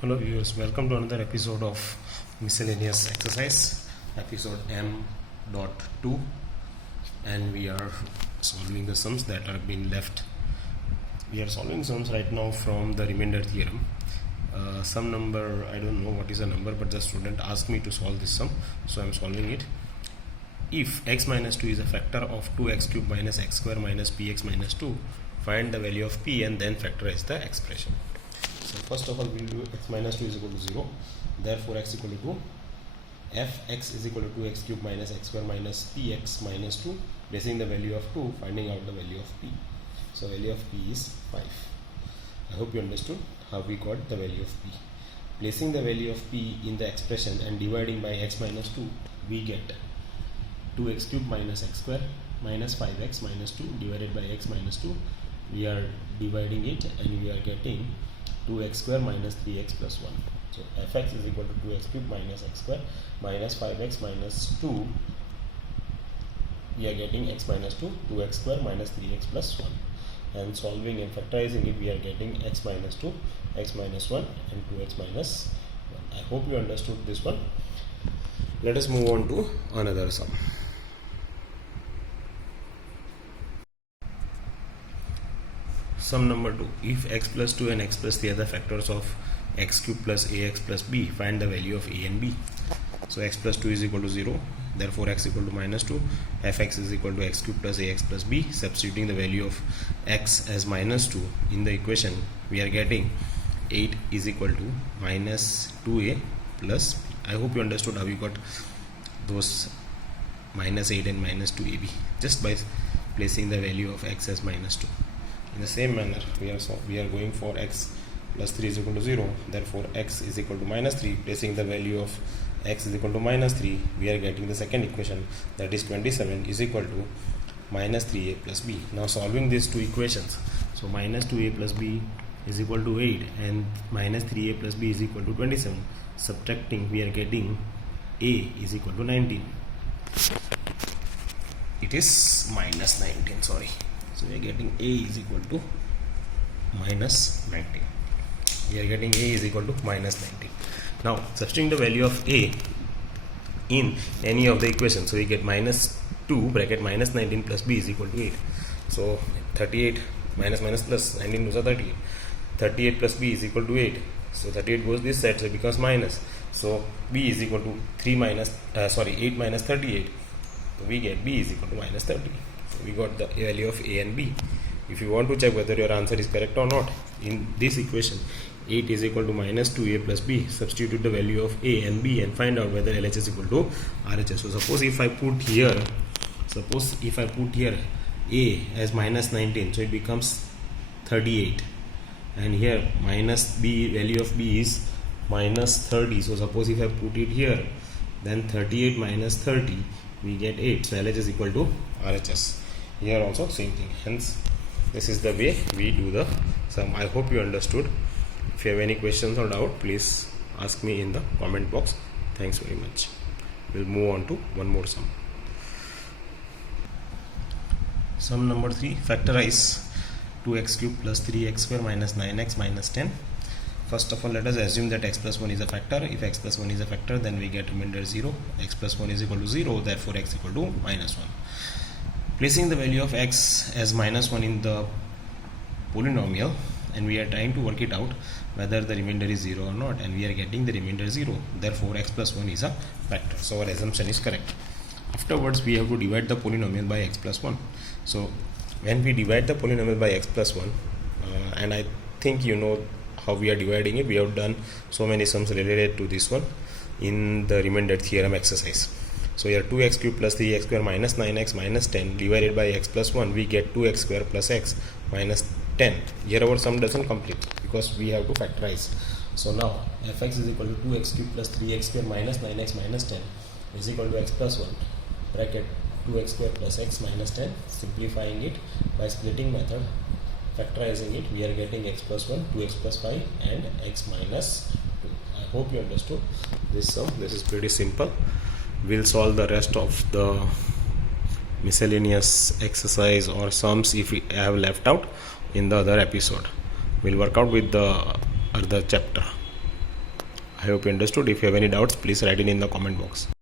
Hello viewers, welcome to another episode of Miscellaneous Exercise, episode M.2, and we are solving the sums that are being left. We are solving sums right now from the remainder theorem. Some number, I don't know what is the number, but the student asked me to solve this sum, so I am solving it. If x minus 2 is a factor of 2x cube minus x square minus px minus 2, find the value of p and then factorize the expression. So first of all, we will do x minus 2 is equal to 0. Therefore, x equal to 2. Fx is equal to 2x cube minus x square minus px minus 2. Placing the value of 2, finding out the value of p. So value of p is 5. I hope you understood how we got the value of p. Placing the value of p in the expression and dividing by x minus 2, we get 2x cube minus x square minus 5x minus 2 divided by x minus 2. We are dividing it and we are getting 2x square minus 3x plus 1. So fx is equal to 2x cube minus x square minus 5x minus 2. We are getting x minus 2, 2x square minus 3x plus 1. And solving and factorizing it, we are getting x minus 2, x minus 1 and 2x minus 1. I hope you understood this one. Let us move on to another sum. Sum number 2. If x plus 2 and x plus 3 are the factors of x cube plus ax plus b, find the value of a and b. So x plus 2 is equal to 0. Therefore x equal to minus 2. Fx is equal to x cube plus ax plus b. Substituting the value of x as minus 2 in the equation, we are getting 8 is equal to minus 2a plus b. I hope you understood how you got those minus 8 and minus 2ab just by placing the value of x as minus 2. In the same manner, we are going for x plus 3 is equal to 0. Therefore, x is equal to minus 3. Placing the value of x is equal to minus 3, we are getting the second equation, that is 27 is equal to minus 3a plus b. Now solving these two equations, so minus 2a plus b is equal to 8 and minus 3a plus b is equal to 27. Subtracting, we are getting a is equal to 19. It is minus 19, sorry. So we are getting a is equal to minus 19. We are getting a is equal to minus 19. Now substituting the value of a in any of the equations, so we get minus 2 bracket minus 19 plus b is equal to 8. So 38 minus minus plus 19 goes to 38. 38 plus b is equal to 8. So 38 goes this side, so it becomes minus. So b is equal to 8 minus 38. So we get b is equal to minus 30. So we got the value of a and b. If you want to check whether your answer is correct or not, in this equation 8 is equal to minus 2a plus b, substitute the value of a and b and find out whether LHS is equal to RHS. So suppose if I put here a as minus 19, so it becomes 38, and here minus b, value of b is minus 30. So suppose if I put it here, then 38 minus 30, we get 8. So LHS is equal to RHS. Here also same thing. Hence this is the way we do the sum. I hope you understood. If you have any questions or doubt, please ask me in the comment box. Thanks very much. We'll move on to one more sum. Sum number 3. Factorize 2x cube plus 3x square minus 9x minus 10. First of all, let us assume that x plus 1 is a factor. If x plus 1 is a factor, then we get remainder 0. X plus 1 is equal to 0. Therefore, x equal to minus 1. Placing the value of x as minus 1 in the polynomial, and we are trying to work it out whether the remainder is 0 or not, and we are getting the remainder 0. Therefore, x plus 1 is a factor. So our assumption is correct. Afterwards, we have to divide the polynomial by x plus 1. So when we divide the polynomial by x plus 1, and I think you know how we are dividing it. We have done so many sums related to this one in the remainder theorem exercise. So here 2x cube plus 3x square minus 9x minus 10 divided by x plus 1, we get 2x square plus x minus 10. Here our sum doesn't complete because we have to factorize. So now fx is equal to 2x cube plus 3x square minus 9x minus 10 is equal to x plus 1 bracket 2x square plus x minus 10. Simplifying it by splitting method, factorizing it, we are getting x plus 1, 2x plus 5 and x minus 2. I hope you understood this sum. This is pretty simple. We'll solve the rest of the miscellaneous exercise or sums if we have left out in the other episode. We'll work out with the other chapter. I hope you understood. If you have any doubts, please write it in the comment box.